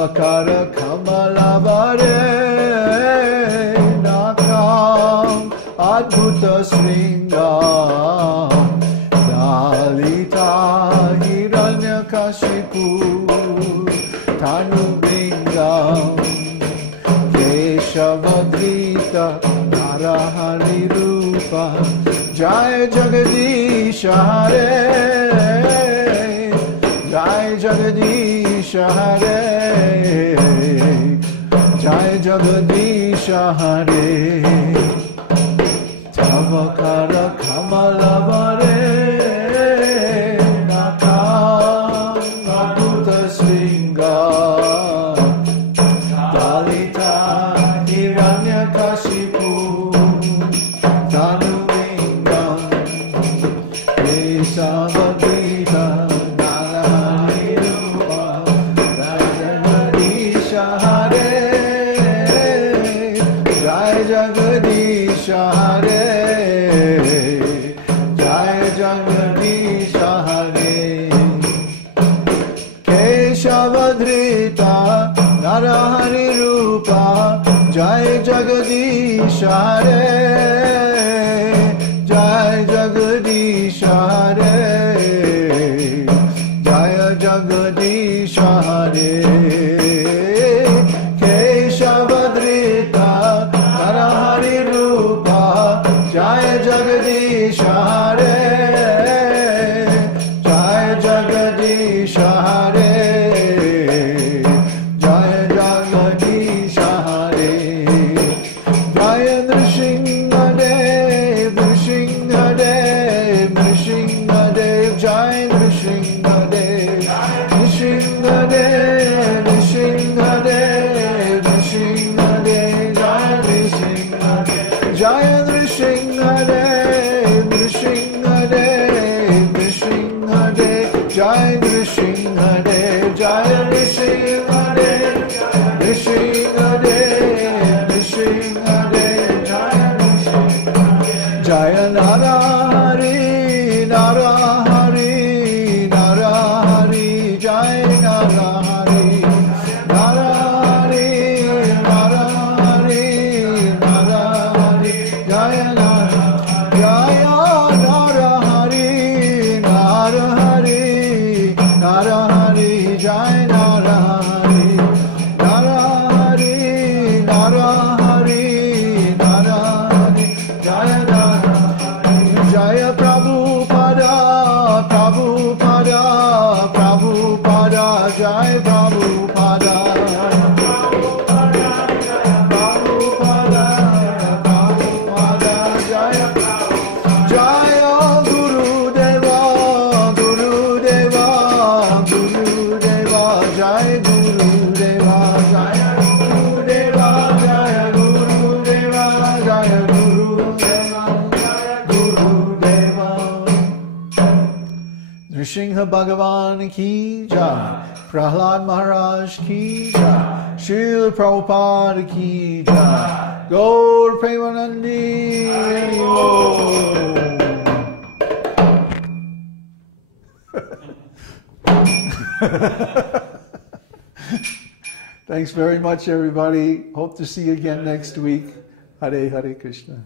Tavakara Kamalavare Nakam Adbhuta Sringam Dalita Hiranyakashipu Tanubingam Keshavadrita Narahari Rupa Jai Jagadisha Hare Jai Jagadisha Hare Jai Jagadisha Hare Tavakara Kamalavare Nakam Adbhuta Sringam Dalita Hiranyakashipu Tanubingam Keshavadrita Narahari Rupa Jai Jagadisha Hare Jai Jagadisha Hare Jai Jagadisha Hare Keshavadrita Narahari Rupa Jai Jagadisha Hare Jai Jagadisha Hare Jai Jagadisha Hare Keshavadrita Narahari Rupa Jai Jagadisha Hare Jai Jagadisha Hare Jai Jagadisha Hare Jai Nrsimhadev Nrsimhadev Nrsimhadev Jai Nrsimhadev Nrsimhadev Nrsimhadev Nrsimhadev Jai Nrsimhadev Nrsimhadev Nrsimhadev Jai Nrsimhadev Jai Nrsimhadev Nrsimhadev Nrsimhadev Jai Narahari Narahari Narahari Jai Narahari Narahari Narahari Narahari Jai Narahari Narahari Narahari Jai Narahari Narahari Narahari Narahari Jai Narahari Jaya Prabhupada Prabhupada Prabhupada Jai Prabhupada Prabhupada Prabhupada Jaya Jaya Gurudeva Gurudeva Gurudeva Jai Gurudeva Jaya Gurudeva Jaya Gurudeva Jaya Gurudeva Gurudeva Nrsimha Bhagavan ki jai Prahlad Maharaj ki jai Srila Prabhupada ki jai Gaur Premanandi Thanks very much, everybody. Hope to see you again next week. Hare Hare Krishna.